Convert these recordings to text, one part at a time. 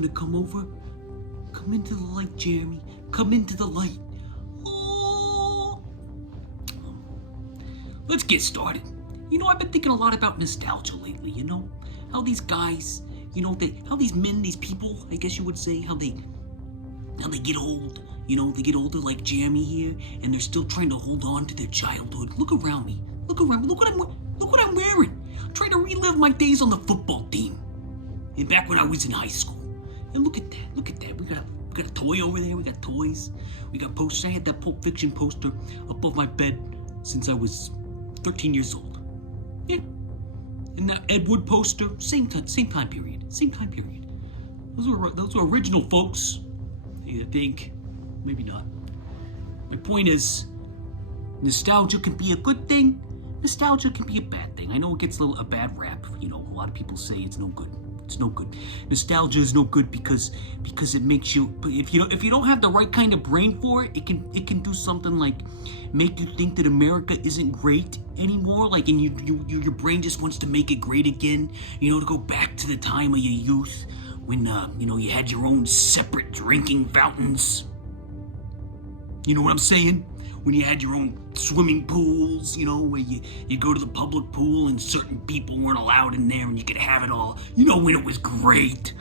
gonna come over? Come into the light, Jeremy. Come into the light. Oh. Let's get started. I've been thinking a lot about nostalgia lately, How these guys, how these men, these people, I guess you would say, how they get old. They get older like Jeremy here, and they're still trying to hold on to their childhood. Look around me. Look what I'm wearing. I'm trying to relive my days on the football team. And back when I was in high school. And look at that. We got a toy over there. We got toys. We got posters. I had that Pulp Fiction poster above my bed since I was 13 years old. Yeah. And that Ed Wood poster, same time period. Those were original, folks. I think. Maybe not. My point is, nostalgia can be a good thing. Nostalgia can be a bad thing. I know it gets a bad rap. A lot of people say it's no good. It's no good. Nostalgia is no good because it makes you. If you don't have the right kind of brain for it, it can do something like make you think that America isn't great anymore. And your brain just wants to make it great again. To go back to the time of your youth when you had your own separate drinking fountains. You know what I'm saying? When you had your own swimming pools, where you go to the public pool and certain people weren't allowed in there and you could have it all. When it was great.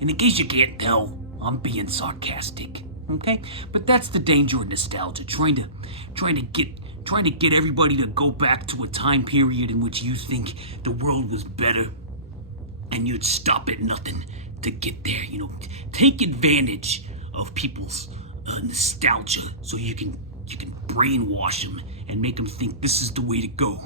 And in case you can't tell, I'm being sarcastic, okay? But that's the danger of nostalgia, trying to get everybody to go back to a time period in which you think the world was better and you'd stop at nothing to get there, Take advantage of people's nostalgia so you can brainwash them and make them think this is the way to go.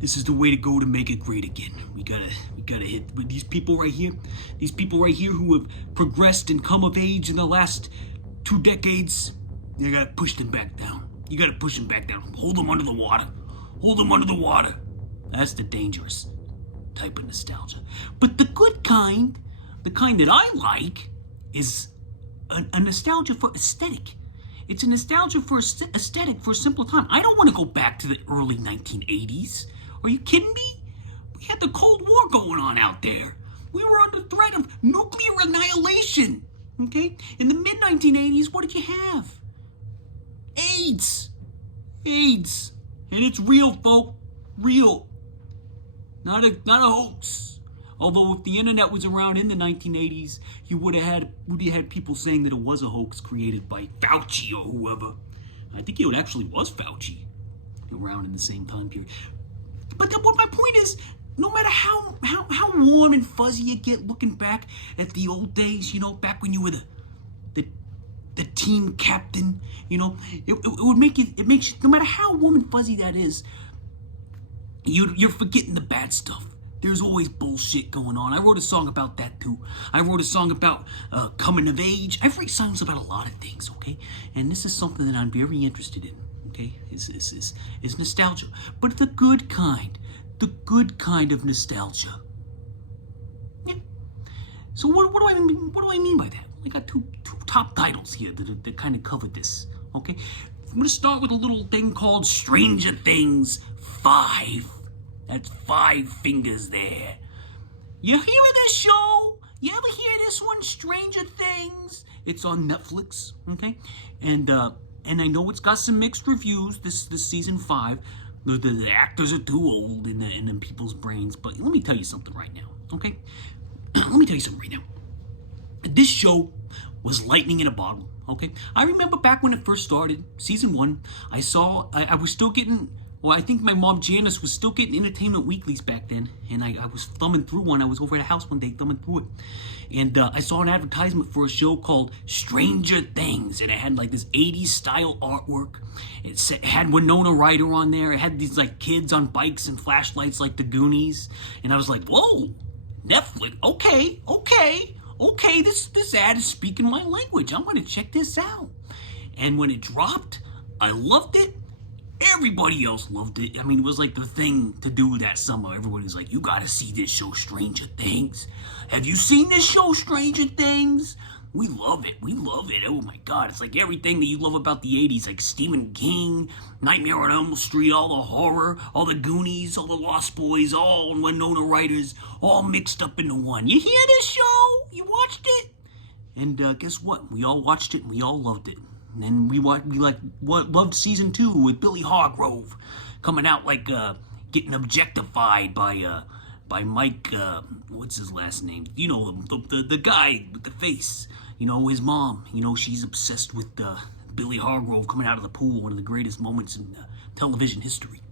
This is the way to go to make it great again. We gotta hit with these people right here. These people right here who have progressed and come of age in the last 2 decades. You gotta push them back down. You gotta push them back down. Hold them under the water. Hold them under the water. That's the dangerous type of nostalgia. But the good kind, the kind that I like, is a nostalgia for aesthetic. It's a nostalgia for aesthetic for a simple time. I don't want to go back to the early 1980s. Are you kidding me? We had the Cold War going on out there. We were under threat of nuclear annihilation. Okay? In the mid-1980s, what did you have? AIDS. AIDS. And it's real, folks. Real. Not a hoax. Although if the internet was around in the 1980s, you would have had people saying that it was a hoax created by Fauci or whoever. I think it actually was Fauci around in the same time period. But what my point is, no matter how warm and fuzzy you get looking back at the old days, back when you were the team captain, it makes you, no matter how warm and fuzzy that is, you're forgetting the bad stuff. There's always bullshit going on. I wrote a song about that too. I wrote a song about coming of age. I write songs about a lot of things, okay? And this is something that I'm very interested in, okay? Is nostalgia, but the good kind of nostalgia. Yeah. So what do I mean? What do I mean by that? I got two top titles here that kind of cover this, okay? I'm gonna start with a little thing called Stranger Things 5. That's 5 fingers there. You hear this show? You ever hear this one, Stranger Things? It's on Netflix, okay? And I know it's got some mixed reviews, this season 5. The actors are too old in people's brains, but let me tell you something right now, okay? Let me tell you something right now. This show was lightning in a bottle, okay? I remember back when it first started, season 1, I was still getting... Well, I think my mom, Janice, was still getting Entertainment Weeklies back then, and I was thumbing through one. I was over at a house one day thumbing through it, and I saw an advertisement for a show called Stranger Things, and it had like this 80s style artwork. It had Winona Ryder on there. It had these like kids on bikes and flashlights like the Goonies, and I was like, whoa, Netflix, okay, this ad is speaking my language. I'm gonna check this out. And when it dropped, I loved it. Everybody else loved it. I mean, it was like the thing to do that summer. Everybody was like, you gotta see this show, Stranger Things. Have you seen this show, Stranger Things? We love it. Oh my God. It's like everything that you love about the 80s, like Stephen King, Nightmare on Elm Street, all the horror, all the Goonies, all the Lost Boys, all Winona Ryder's, all mixed up into one. You hear this show? You watched it? And guess what? We all watched it and we all loved it. And then loved season 2 with Billy Hargrove coming out like getting objectified by Mike. What's his last name? You know, the guy with the face. You know, his mom. You know, she's obsessed with Billy Hargrove coming out of the pool. One of the greatest moments in television history.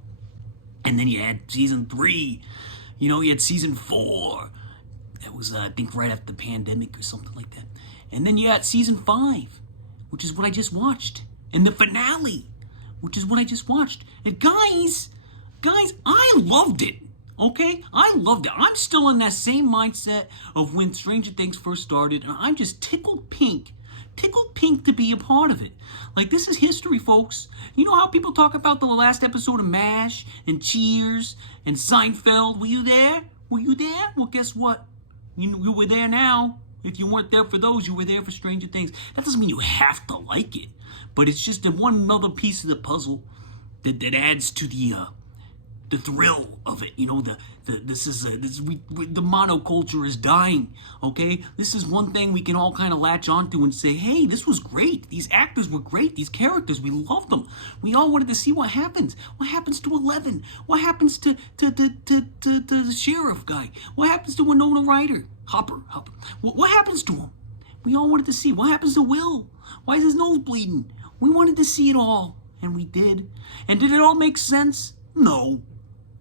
And then you had season 3. You know, you had season 4. That was, I think, right after the pandemic or something like that. And then you had season 5, which is what I just watched. And the finale, which is what I just watched. And guys, I loved it. Okay? I loved it. I'm still in that same mindset of when Stranger Things first started, and I'm just tickled pink to be a part of it. Like, this is history, folks. You know how people talk about the last episode of MASH and Cheers and Seinfeld? Were you there? Well, guess what? You were there now. If you weren't there for those, you were there for Stranger Things. That doesn't mean you have to like it, but it's just one other piece of the puzzle that adds to the thrill of it. You know, the monoculture is dying. Okay, this is one thing we can all kind of latch onto and say, hey, this was great. These actors were great. These characters, we loved them. We all wanted to see what happens. What happens to Eleven? What happens to the sheriff guy? What happens to Winona Ryder? Hopper. What happens to him? We all wanted to see. What happens to Will? Why is his nose bleeding? We wanted to see it all, and we did. And did it all make sense? No.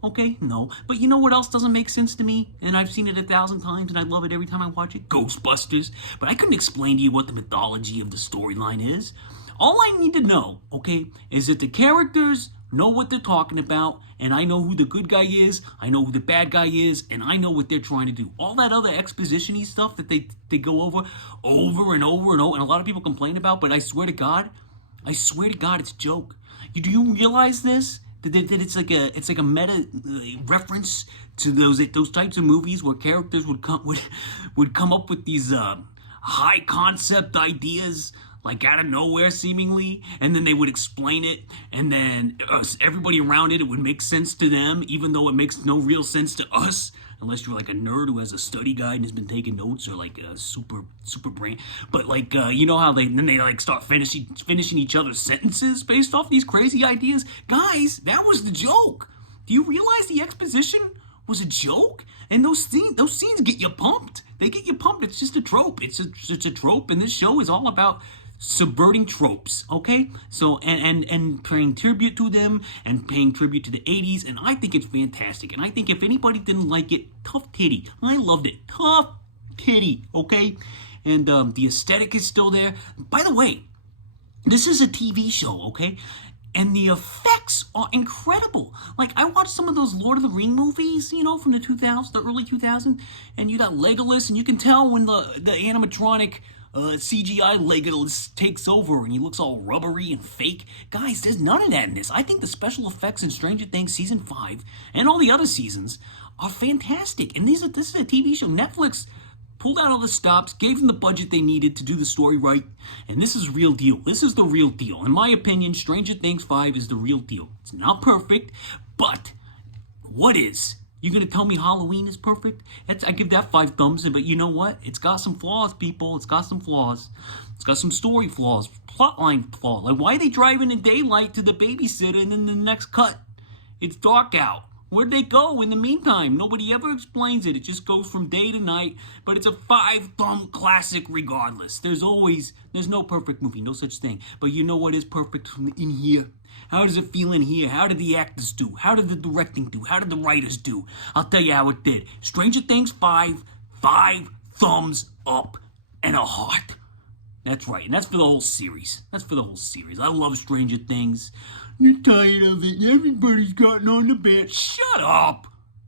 Okay, no. But you know what else doesn't make sense to me? And I've seen it 1,000 times and I love it every time I watch it? Ghostbusters. But I couldn't explain to you what the mythology of the storyline is. All I need to know, okay, is that the characters know what they're talking about, and I know who the good guy is, I know who the bad guy is, and I know what they're trying to do. All that other exposition-y stuff that they go over and over, and a lot of people complain about, but I swear to God, it's a joke. Do you realize this? That it's like a meta reference to those types of movies where characters would come up with these high concept ideas like out of nowhere seemingly, and then they would explain it, and then everybody around it would make sense to them, even though it makes no real sense to us. Unless you're like a nerd who has a study guide and has been taking notes, or like a super brain. But like, you know how they like start finishing each other's sentences based off these crazy ideas? Guys, that was the joke. Do you realize the exposition was a joke? And those scenes get you pumped. They get you pumped. It's just a trope. It's a trope, and this show is all about subverting tropes, okay? So, and paying tribute to them, and paying tribute to the 80s, and I think it's fantastic. And I think if anybody didn't like it, tough titty. I loved it. Tough titty, okay? And the aesthetic is still there. By the way, this is a TV show, okay? And the effects are incredible. Like, I watched some of those Lord of the Rings movies, you know, from the 2000s, the early 2000s, and you got Legolas, and you can tell when the animatronic CGI Legolas takes over and he looks all rubbery and fake. Guys, there's none of that in this. I think the special effects in Stranger Things Season 5 and all the other seasons are fantastic. And this is a TV show. Netflix pulled out all the stops, gave them the budget they needed to do the story right, and this is real deal. This is the real deal. In my opinion, Stranger Things 5 is the real deal. It's not perfect, but what is? You gonna tell me Halloween is perfect? I give that 5 thumbs, but you know what? It's got some flaws, people. It's got some flaws. It's got some story flaws, plotline flaws. Like, why are they driving in daylight to the babysitter and then the next cut, it's dark out? Where'd they go in the meantime? Nobody ever explains it. It just goes from day to night, but it's a 5-thumb classic regardless. There's no perfect movie, no such thing. But you know what is perfect in here? How does it feel in here? How did the actors do? How did the directing do? How did the writers do? I'll tell you how it did. Stranger Things 5 thumbs up and a heart. That's right, and that's for the whole series. I love Stranger Things. You're tired of it. Everybody's gotten on the bed. Shut up.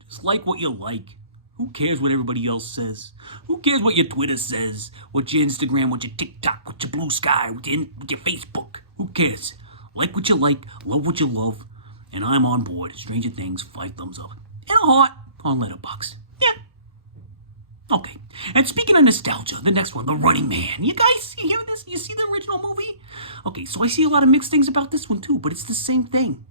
Just like what you like. Who cares what everybody else says? Who cares what your Twitter says? What your Instagram, what your TikTok, what your Blue Sky, what your Facebook? Who cares? Like what you like, love what you love, and I'm on board. Stranger Things, 5 thumbs up. And a heart on Letterboxd. Yeah. Okay. And speaking of nostalgia, the next one, The Running Man. You guys hear this? You see the original movie? Okay, so I see a lot of mixed things about this one too, but it's the same thing.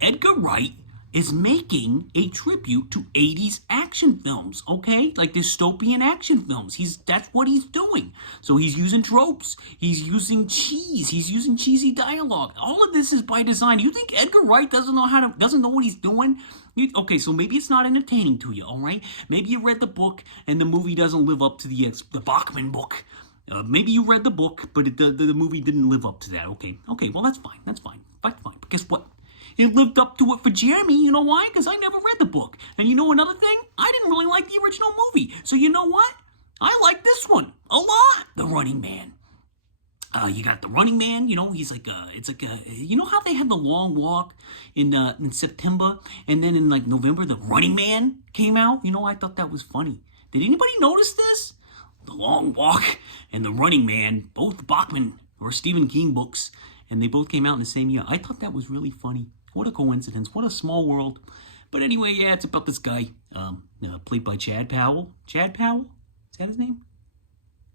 Edgar Wright is making a tribute to 80s action films, okay? Like dystopian action films. That's what he's doing. So he's using tropes. He's using cheese. He's using cheesy dialogue. All of this is by design. You think Edgar Wright doesn't know what he's doing? Okay, so maybe it's not entertaining to you, all right? Maybe you read the book and the movie doesn't live up to the Bachman book. Maybe you read the book, but the movie didn't live up to that. Okay, well, that's fine. That's fine. But guess what? It lived up to it for Jeremy. You know why? Because I never read the book. And you know another thing? I didn't really like the original movie. So you know what? I like this one a lot. The Running Man. You got the Running Man. You know, he's like you know how they had the long walk in September, and then in like November the Running Man came out. You know, I thought that was funny. Did anybody notice this? The Long Walk and the Running Man, both Bachman or Stephen King books, and they both came out in the same year. I thought that was really funny. What a coincidence. What a small world. But anyway, yeah, it's about this guy, played by Chad Powell. Chad Powell? Is that his name?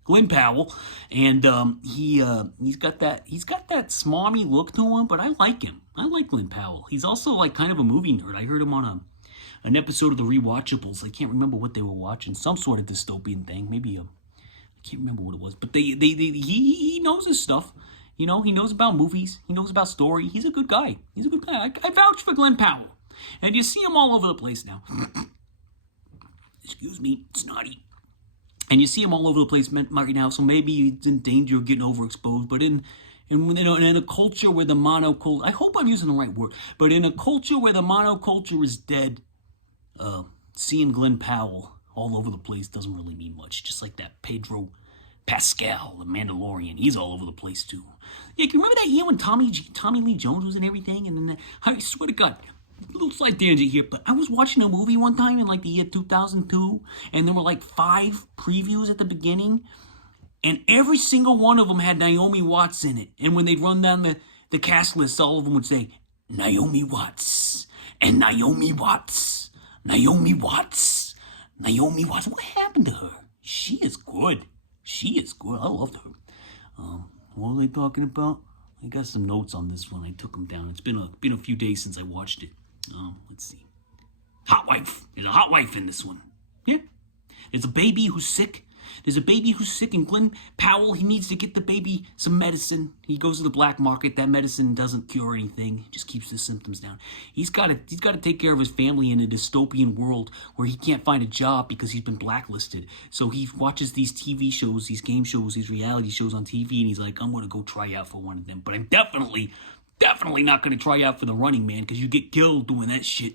Glenn Powell. And he's got that smarmy look to him, but I like him. I like Glenn Powell. He's also like kind of a movie nerd. I heard him on an episode of the Rewatchables. I can't remember what they were watching. Some sort of dystopian thing. Maybe I can't remember what it was. But he knows his stuff. You know, he knows about movies. He knows about story. He's a good guy. I vouch for Glenn Powell. And you see him all over the place now. Excuse me, snotty. And you see him all over the place right now, so maybe he's in danger of getting overexposed. But in a culture where the monoculture, I hope I'm using the right word, but in a culture where the monoculture is dead, seeing Glenn Powell all over the place doesn't really mean much. Just like that Pedro Pascal, the Mandalorian, he's all over the place too. Yeah, can you remember that year when Tommy Lee Jones was in everything? And then I swear to God, a little slight tangent here, but I was watching a movie one time in like the year 2002, and there were like 5 previews at the beginning, and every single one of them had Naomi Watts in it. And when they'd run down the cast list, all of them would say, Naomi Watts, and Naomi Watts, Naomi Watts, Naomi Watts. What happened to her? She is good. She is good. I loved her. What are they talking about? I got some notes on this one. I took them down. It's been a few days since I watched it. Let's see. Hot wife. There's a hot wife in this one. Yeah. There's a baby who's sick. And Glenn Powell, he needs to get the baby some medicine. He goes to the black market. That medicine doesn't cure anything. It just keeps the symptoms down. He's got to take care of his family in a dystopian world where he can't find a job because he's been blacklisted. So he watches these TV shows, these game shows, these reality shows on TV, and he's like, I'm going to go try out for one of them. But I'm definitely not going to try out for the Running Man because you get killed doing that shit.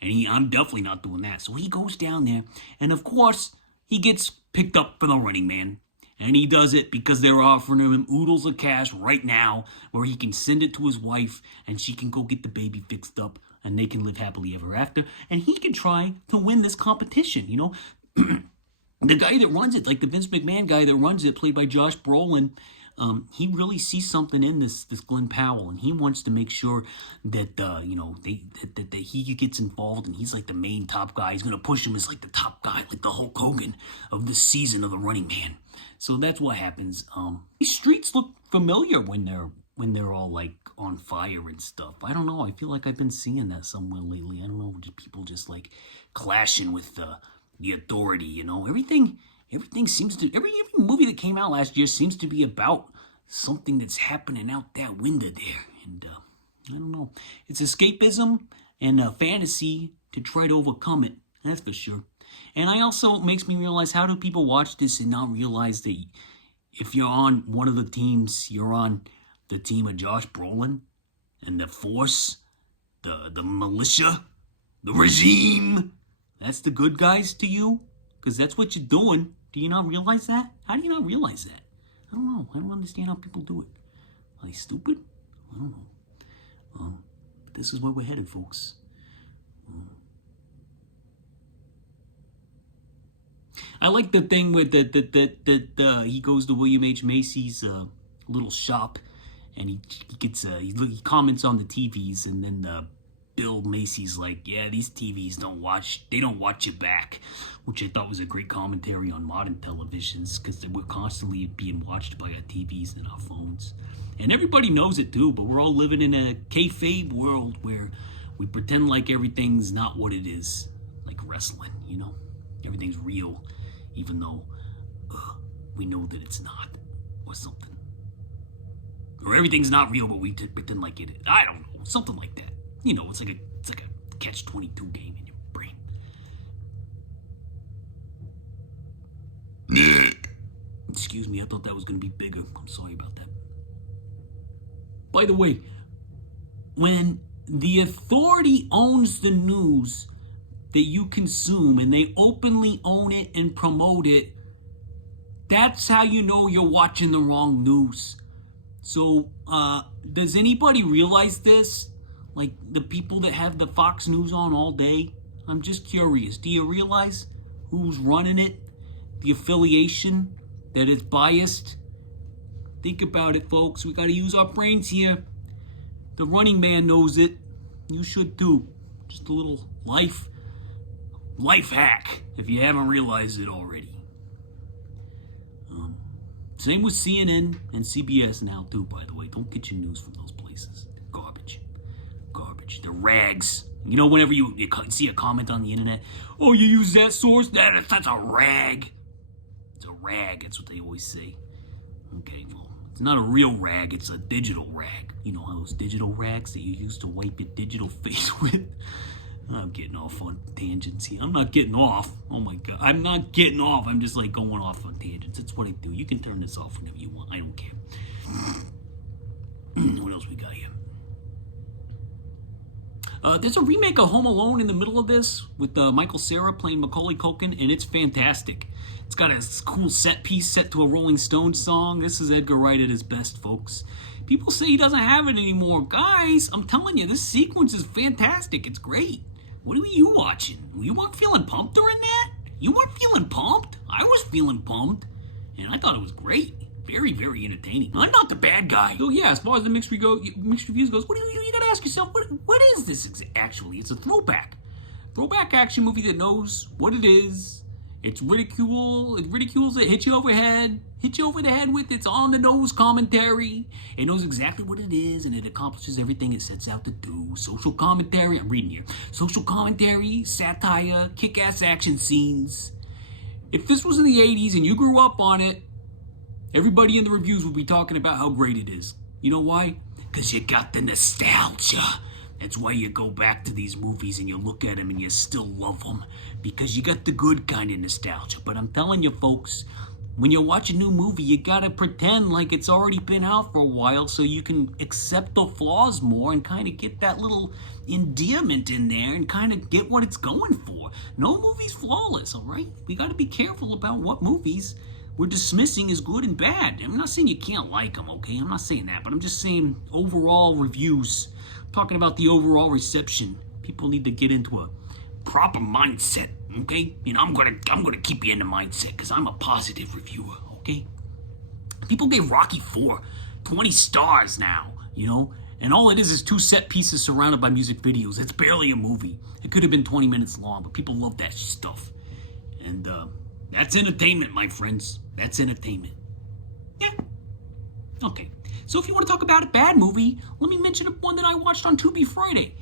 And I'm definitely not doing that. So he goes down there, and of course, he gets picked up for the Running Man. And he does it because they're offering him oodles of cash right now where he can send it to his wife and she can go get the baby fixed up and they can live happily ever after. And he can try to win this competition, you know. The guy that runs it, like the Vince McMahon guy that runs it, played by Josh Brolin, he really sees something in this Glenn Powell, and he wants to make sure that that he gets involved, and he's like the main top guy. He's gonna push him as like the top guy, like the Hulk Hogan of this season of the Running Man. So that's what happens. These streets look familiar when they're all like on fire and stuff. I don't know. I feel like I've been seeing that somewhere lately. I don't know. People just like clashing with the authority. You know, everything seems to every movie that came out last year seems to be about something that's happening out that window there. And I don't know. It's escapism and fantasy to try to overcome it. That's for sure. And I also, it makes me realize, how do people watch this and not realize that if you're on one of the teams, you're on the team of Josh Brolin and the Force, the militia, the regime. That's the good guys to you? Because that's what you're doing. Do you not realize that? How do you not realize that? I don't know. I don't understand how people do it. Are they stupid? I don't know. But this is where we're headed, folks. I like the thing with that he goes to William H. Macy's little shop, and he comments on the TVs, and then Bill Macy's like, yeah, these TVs don't watch your back, which I thought was a great commentary on modern televisions, because we're constantly being watched by our TVs and our phones. And everybody knows it too, but we're all living in a kayfabe world where We pretend like everything's not what it is, like wrestling, you know? Everything's real, even though we know that it's not, or something. Or everything's not real, but we pretend like it is. I don't know, something like that. You know, it's like a catch-22 game in your brain. Excuse me, I thought that was going to be bigger. I'm sorry about that. By the way, when the authority owns the news that you consume and they openly own it and promote it, that's how you know you're watching the wrong news. So, does anybody realize this? Like, the people that have the Fox News on all day? I'm just curious. Do you realize who's running it? The affiliation that is biased? Think about it, folks. We gotta use our brains here. The Running Man knows it. You should too. Just a little life hack, if you haven't realized it already. Same with CNN and CBS now too, by the way. Don't get your news from those places. Garbage. They're rags. You know, whenever you see a comment on the internet, oh, you use that source? That's a rag. It's a rag, that's what they always say. Okay, well, it's not a real rag, it's a digital rag. You know, those digital rags that you use to wipe your digital face with? I'm getting off on tangents here. I'm not getting off. Oh my God. I'm not getting off. I'm just like going off on tangents. It's what I do. You can turn this off whenever you want. I don't care. What else we got here? There's a remake of Home Alone in the middle of this with Michael Cera playing Macaulay Culkin, and it's fantastic. It's got a cool set piece set to a Rolling Stones song. This is Edgar Wright at his best, folks. People say he doesn't have it anymore. Guys, I'm telling you, this sequence is fantastic. It's great. What are you watching? You weren't feeling pumped during that? You weren't feeling pumped? I was feeling pumped, and I thought it was great. Very, very entertaining. I'm not the bad guy. So yeah, as far as the mixed reviews goes, what do you gotta ask yourself, what is this actually? It's a throwback action movie that knows what it is. It ridicules it, hits you over the head with its on-the-nose commentary. It knows exactly what it is, and it accomplishes everything it sets out to do. Social commentary, I'm reading here. Social commentary, satire, kick-ass action scenes. If this was in the 80s and you grew up on it, everybody in the reviews will be talking about how great it is. You know why? Because you got the nostalgia. That's why you go back to these movies and you look at them and you still love them. Because you got the good kind of nostalgia. But I'm telling you, folks, when you watch a new movie, you gotta pretend like it's already been out for a while so you can accept the flaws more and kind of get that little endearment in there and kind of get what it's going for. No movie's flawless, all right? We gotta be careful about what movies we're dismissing as good and bad. I'm not saying you can't like them, okay? I'm not saying that, but I'm just saying overall reviews. I'm talking about the overall reception. People need to get into a proper mindset, okay? You know, I'm gonna keep you in the mindset because I'm a positive reviewer, okay? People gave Rocky IV 20 stars now, you know? And all it is 2 set pieces surrounded by music videos. It's barely a movie. It could have been 20 minutes long, but people love that stuff. And, that's entertainment, my friends. That's entertainment. Yeah. Okay. So if you want to talk about a bad movie, let me mention one that I watched on Tubi Friday.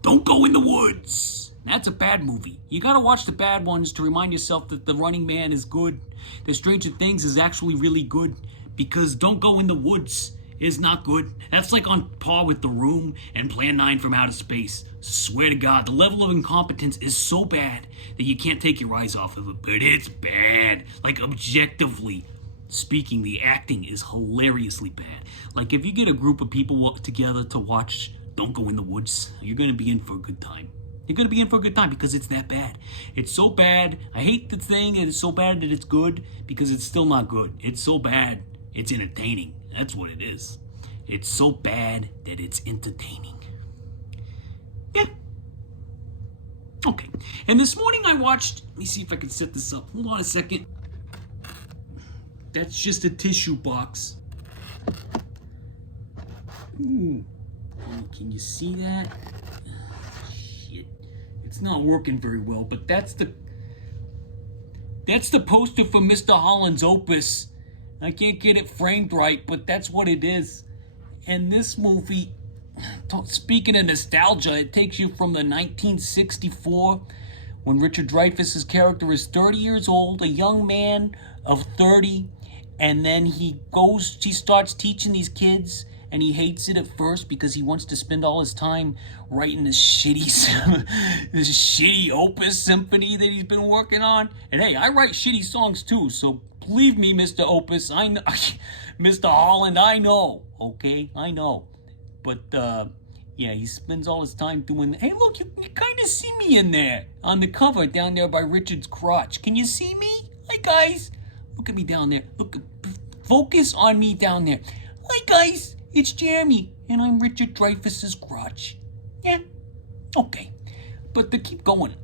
Don't Go in the Woods. That's a bad movie. You gotta watch the bad ones to remind yourself that The Running Man is good. The Stranger Things is actually really good. Because Don't Go in the Woods is not good. That's like on par with The Room and Plan 9 from Outer Space. Swear to God, the level of incompetence is so bad that you can't take your eyes off of it. But it's bad. Like, objectively speaking, the acting is hilariously bad. Like, if you get a group of people together to watch Don't Go in the Woods, you're gonna be in for a good time. You're gonna be in for a good time because it's that bad. It's so bad. I hate the thing, and it's so bad that it's good because it's still not good. It's so bad, it's entertaining. That's what it is. It's so bad that it's entertaining. Yeah. Okay. And this morning I watched, let me see if I can set this up. Hold on a second. That's just a tissue box. Ooh. Oh, can you see that? Shit. It's not working very well, but that's the poster for Mr. Holland's Opus. I can't get it framed right, but that's what it is. And this movie Speaking of nostalgia, it takes you from the 1964 when Richard Dreyfuss's character is 30 years old, a young man of 30, and then he starts teaching these kids, and he hates it at first because he wants to spend all his time writing this shitty opus symphony that he's been working on. And hey, I write shitty songs too, so believe me, Mr. Opus, I know, Mr. Holland, I know, okay, I know. But, yeah, he spends all his time doing... Hey, look, you kind of see me in there on the cover down there by Richard's crotch. Can you see me? Hi, guys. Look at me down there. Focus on me down there. Hi, guys. It's Jeremy, and I'm Richard Dreyfuss's crotch. Yeah, okay. But to keep going,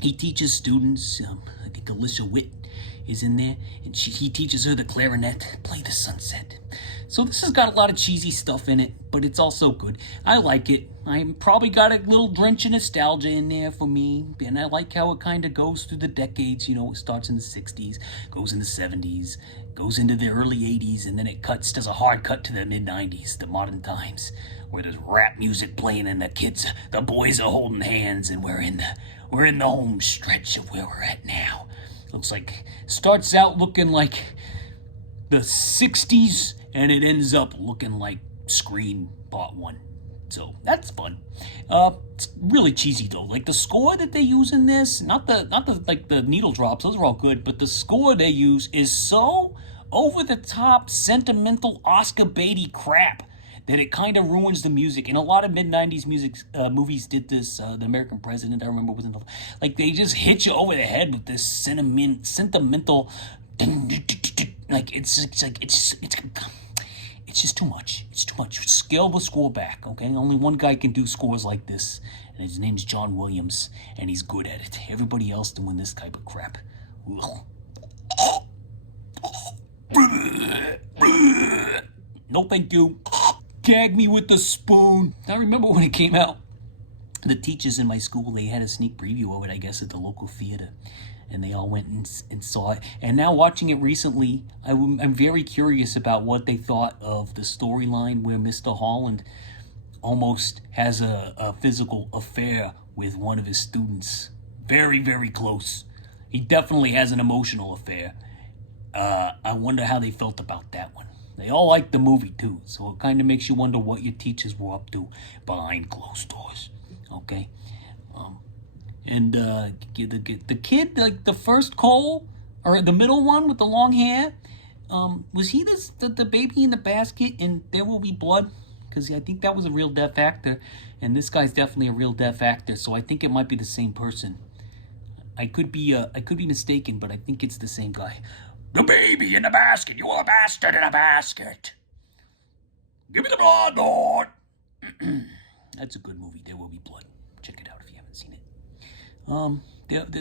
he teaches students, I think Alicia Witt is in there, and he teaches her the clarinet, Play the Sunset. So this has got a lot of cheesy stuff in it, but it's also good. I like it. I probably got a little drench of nostalgia in there for me, and I like how it kind of goes through the decades. You know, it starts in the 60s, goes in the 70s, goes into the early 80s, and then it does a hard cut to the mid-90s, the modern times, where there's rap music playing and the boys are holding hands, and we're in the home stretch of where we're at now. Looks like, starts out looking like the 60s, and it ends up looking like Scream Part 1. So, that's fun. It's really cheesy, though. Like, the score that they use in this, not the needle drops, those are all good, but the score they use is so over-the-top, sentimental, Oscar Beatty crap that it kind of ruins the music. And a lot of mid-90s movies did this. The American President, I remember, was in the... Like, they just hit you over the head with this sentimental... Like, it's just too much. It's too much. Scale the score back, okay? Only one guy can do scores like this, and his name's John Williams, and he's good at it. Everybody else doing this type of crap. No, thank you. Gag me with the spoon. I remember when it came out, the teachers in my school, they had a sneak preview of it, I guess, at the local theater. And they all went and saw it. And now watching it recently, I'm very curious about what they thought of the storyline where Mr. Holland almost has a physical affair with one of his students. Very, very close. He definitely has an emotional affair. I wonder how they felt about that one. They all liked the movie, too, so it kind of makes you wonder what your teachers were up to behind closed doors, okay? And the kid, like the first Cole, or the middle one with the long hair, was he the baby in the basket in There Will Be Blood? Because I think that was a real deaf actor, and this guy's definitely a real deaf actor, so I think it might be the same person. I could be mistaken, but I think it's the same guy. The baby in the basket. You're a bastard in a basket. Give me the blood, Lord. That's a good movie. There Will Be Blood. Check it out if you haven't seen it.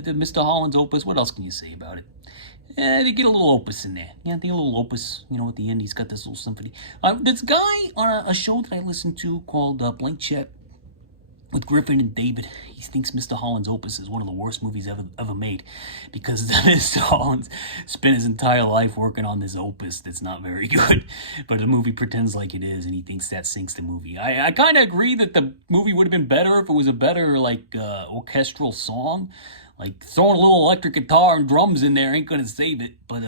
The Mr. Holland's opus. What else can you say about it? They get a little opus in there. Yeah, they get a little opus. You know, at the end, he's got this little symphony. This guy on a show that I listened to called Blank Check with Griffin and David, he thinks Mr. Holland's opus is one of the worst movies ever made because Mr. Holland spent his entire life working on this opus that's not very good, but the movie pretends like it is, and he thinks that sinks the movie. I kind of agree that the movie would have been better if it was a better, like, orchestral song. Like, throwing a little electric guitar and drums in there ain't gonna save it, but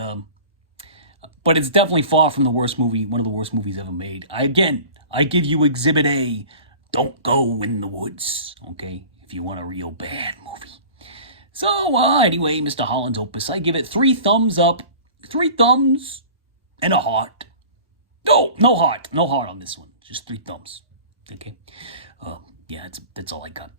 it's definitely far from one of the worst movies ever made. I give you Exhibit A. Don't go in the woods, okay, if you want a real bad movie. So, anyway, Mr. Holland's opus, I give it 3 thumbs up, 3 thumbs, and a heart. No heart on this one, just 3 thumbs, okay? Yeah, that's all I got.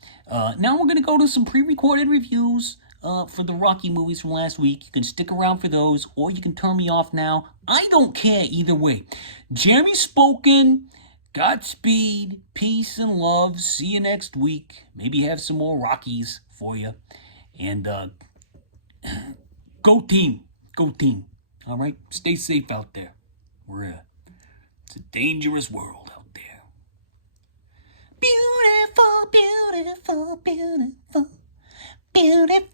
Now we're going to go to some pre-recorded reviews for the Rocky movies from last week. You can stick around for those, or you can turn me off now. I don't care either way. Jeremy spoken. Godspeed, peace and love. See you next week. Maybe have some more Rockies for you. And go team. Go team. All right? Stay safe out there. It's a dangerous world out there. Beautiful, beautiful, beautiful, beautiful.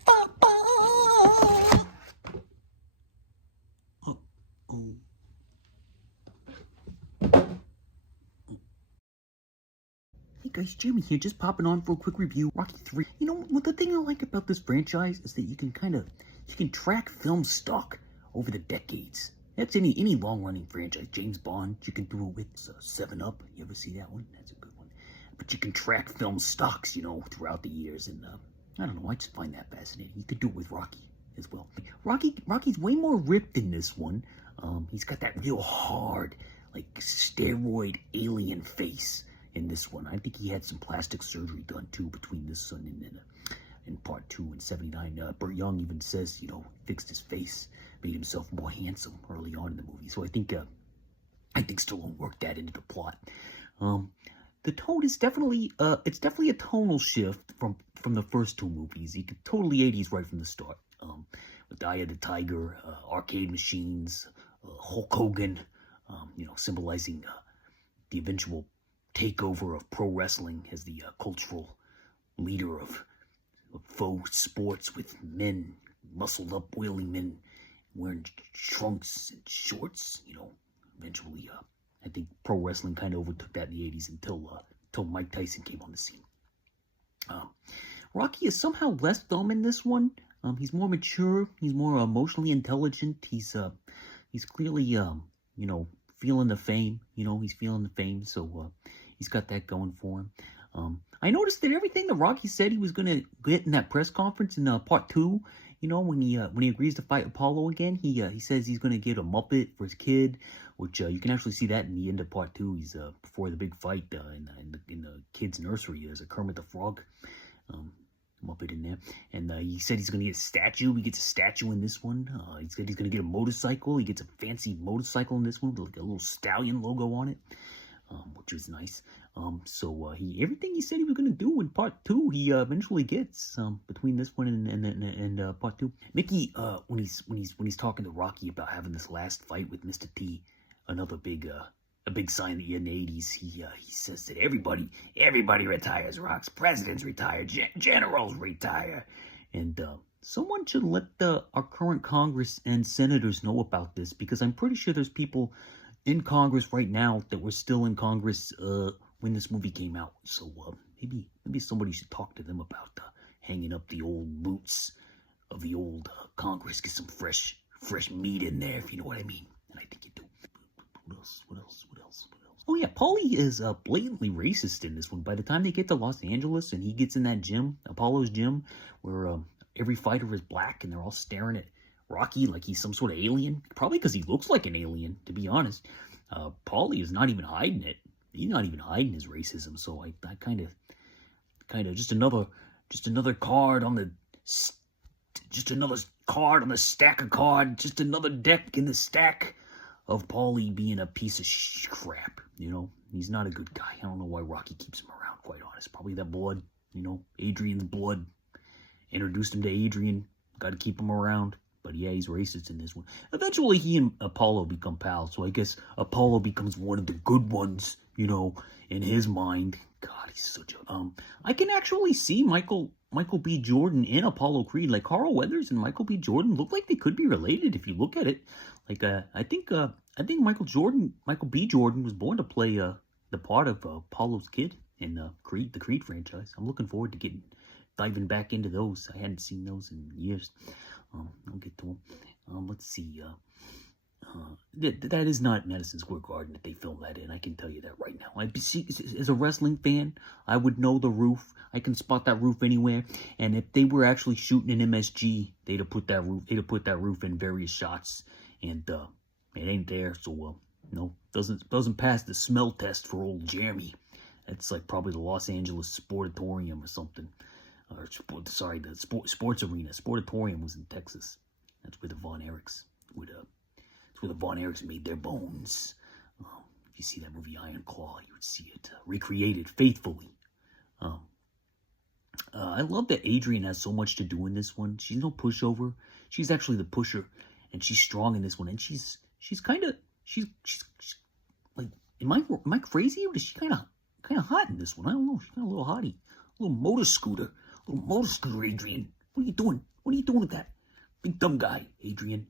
guys, Jeremy here, just popping on for a quick review. Rocky 3. You know, what the thing I like about this franchise is that you can track film stock over the decades. That's any long-running franchise. James Bond, you can do it with 7-Up. You ever see that one? That's a good one. But you can track film stocks, throughout the years. And I don't know, I just find that fascinating. You could do it with Rocky as well. Rocky's way more ripped in this one. He's got that real hard, like, steroid alien face in this one. I think he had some plastic surgery done too between this one and in part 2 in '79. Burt Young even says, fixed his face, made himself more handsome early on in the movie. So I think Stallone worked that into the plot. The tone is definitely a tonal shift from the first 2 movies. You could totally 80s right from the start. With Eye of the Tiger, arcade machines, Hulk Hogan, symbolizing the eventual takeover of pro wrestling as the cultural leader of faux sports, with men, muscled up, wheeling men wearing trunks and shorts. Eventually, I think pro wrestling kind of overtook that in the 80s until Mike Tyson came on the scene. Rocky is somehow less dumb in this one. He's more mature. He's more emotionally intelligent. He's clearly, feeling the fame. He's feeling the fame. So he's got that going for him. I noticed that everything that Rocky said he was gonna get in that press conference in part 2. When he agrees to fight Apollo again, he says he's gonna get a Muppet for his kid, which you can actually see that in the end of part 2. He's before the big fight in the kid's nursery. There's a Kermit the Frog Muppet in there, and he said he's gonna get a statue. He gets a statue in this one. He said he's gonna get a motorcycle. He gets a fancy motorcycle in this one with like a little stallion logo on it, which is nice. So everything he said he was gonna do in part 2, he eventually gets. Between this one and part 2, Mickey, when he's talking to Rocky about having this last fight with Mr. T, another a big sign that in the 80s, he says that everybody retires. Rocks, presidents retire, generals retire, and someone should let our current Congress and senators know about this, because I'm pretty sure there's people in Congress right now that were still in Congress when this movie came out. So maybe somebody should talk to them about hanging up the old boots of the old Congress. Get some fresh meat in there, if you know what I mean. And I think you do. What else? Oh yeah, Paulie is blatantly racist in this one. By the time they get to Los Angeles and he gets in that gym, Apollo's gym, where every fighter is black and they're all staring at Rocky like he's some sort of alien, probably because he looks like an alien, to be honest. Paulie is not even hiding it. He's not even hiding his racism. So I kind of just another card on the stack of cards, just another deck in the stack of Paulie being a piece of crap. He's not a good guy. I don't know why Rocky keeps him around, quite honest. Probably that blood, Adrian's blood introduced him to Adrian. Got to keep him around. But yeah, he's racist in this one. Eventually, he and Apollo become pals. So I guess Apollo becomes one of the good ones, in his mind. God, he's such a... I can actually see Michael B. Jordan and Apollo Creed. Like, Carl Weathers and Michael B. Jordan look like they could be related if you look at it. Like, I think Michael B. Jordan was born to play the part of Apollo's kid in the Creed franchise. I'm looking forward to diving back into those. I hadn't seen those in years. I'll get to them. Let's see. That is not Madison Square Garden that they filmed that in. I can tell you that right now. As a wrestling fan, I would know the roof. I can spot that roof anywhere. And if they were actually shooting in MSG, they'd have put that roof in various shots. And it ain't there, so doesn't pass the smell test for old Jeremy. That's like probably the Los Angeles Sportatorium or something. The sports arena. Sportatorium was in Texas. That's where the Von Erichs made their bones. If you see that movie Iron Claw, you would see it recreated faithfully. I love that Adrian has so much to do in this one. She's no pushover. She's actually the pusher, and she's strong in this one. And she's like, am I crazy, or is she kind of hot in this one? I don't know. She's kind of a little hottie, a little motor scooter, Adrian. What are you doing? What are you doing with that big dumb guy, Adrian?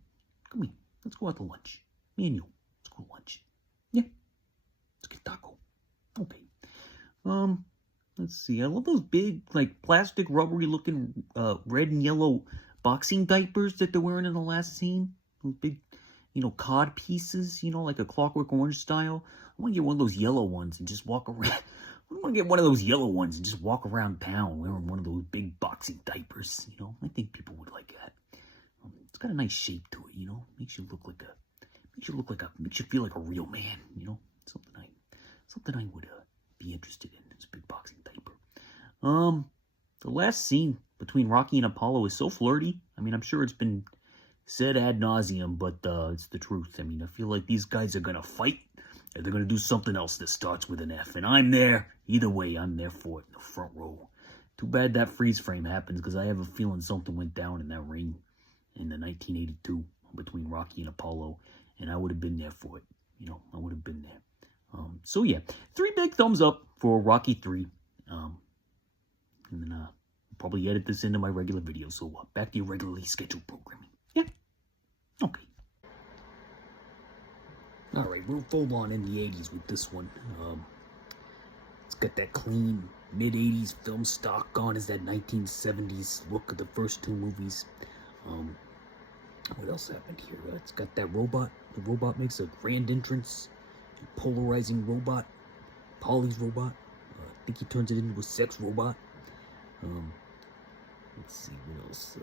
Come here. Let's go out to lunch. Me and you. Let's go to lunch. Yeah. Let's get taco. Okay. Let's see. I love those big, like, plastic, rubbery looking red and yellow boxing diapers that they're wearing in the last scene. Those big, cod pieces, like a Clockwork Orange style. I want to get one of those yellow ones and just walk around. I want to get one of those yellow ones and just walk around town wearing one of those big boxing diapers. I think people would like that. It's got a nice shape to it. Makes you feel like a real man. Something I would be interested in. This big boxing diaper. The last scene between Rocky and Apollo is so flirty. I'm sure it's been said ad nauseum, but it's the truth. I feel like these guys are gonna fight, or they're gonna do something else that starts with an F, and I'm there. Either way, I'm there for it in the front row. Too bad that freeze frame happens, because I have a feeling something went down in that ring in the 1982 between Rocky and Apollo, and I would have been there for it. I would have been there. So yeah, 3 big thumbs up for Rocky 3. And then I'll probably edit this into my regular video. So back to your regularly scheduled programming. Yeah. Okay. All right, we're full on in the 80s with this one. It's got that clean mid-80s film stock on as that 1970s look of the first 2 movies. What else happened here? It's got that robot. The robot makes a grand entrance. A polarizing robot. Polly's robot. I think he turns it into a sex robot. Let's see what else.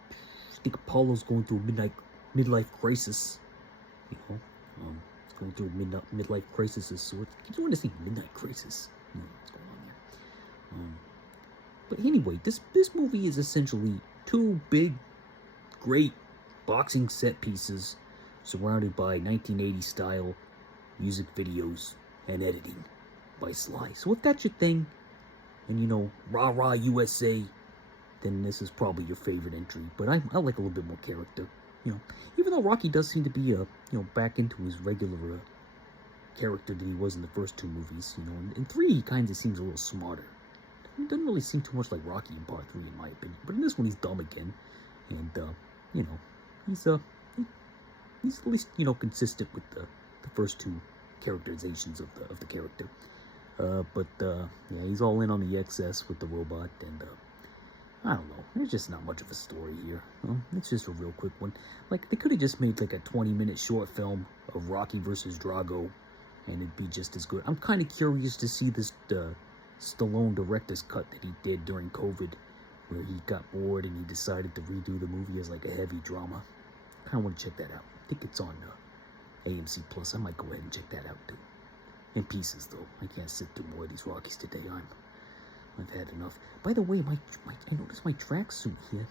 I think Apollo's going through a midlife crisis. Going through a midlife crisis of sorts. You want to see Midnight Crisis? What's going on there? But anyway, this movie is essentially 2 big, great boxing set pieces surrounded by 1980s style music videos and editing by Sly. So if that's your thing, and rah rah USA, then this is probably your favorite entry. But I like a little bit more character. Even though Rocky does seem to be back into his regular character that he was in the first 2 movies. In 3 he kind of seems a little smarter. It doesn't really seem too much like Rocky in Part 3 in my opinion. But in this one he's dumb again, and he's at least consistent with the first 2 characterizations of the character. But yeah, he's all in on the excess with the robot, and I don't know. There's just not much of a story here. It's just a real quick one. Like, they could have just made like a 20-minute short film of Rocky versus Drago, and it'd be just as good. I'm kind of curious to see this Stallone director's cut that he did during COVID, where he got bored and he decided to redo the movie as like a heavy drama. Kind of want to check that out. I think it's on AMC Plus. I might go ahead and check that out too. In pieces though. I can't sit through more of these Rockies today. I've had enough. By the way, I noticed my tracksuit here.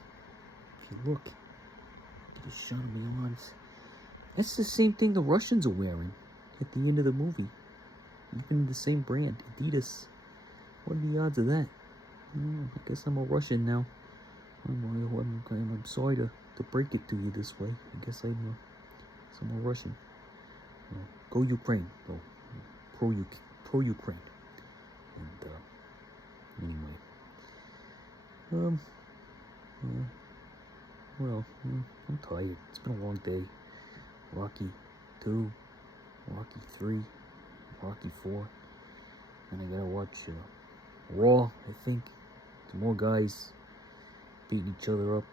If you look, get a shot of my arms. That's the same thing the Russians are wearing at the end of the movie. Even the same brand, Adidas. What are the odds of that? I guess I'm a Russian now. I'm sorry to break it to you this way. I guess I'm a Russian. Go Ukraine. Go. Pro Ukraine. And anyway. Yeah. Well, I'm tired. It's been a long day. Rocky 2, Rocky 3, Rocky 4. And I gotta watch Raw, I think. Some more guys beating each other up.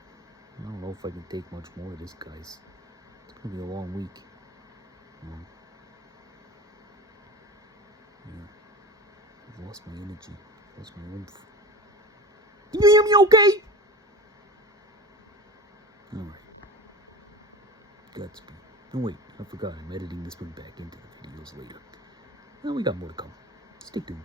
I don't know if I can take much more of this, guys. It's gonna be a long week. Yeah. I've lost my energy. Lost my oomph. Can you hear me okay? Alright. Godspeed. Oh wait, I forgot. I'm editing this one back into the videos later. Well, we got more to come. Stay tuned.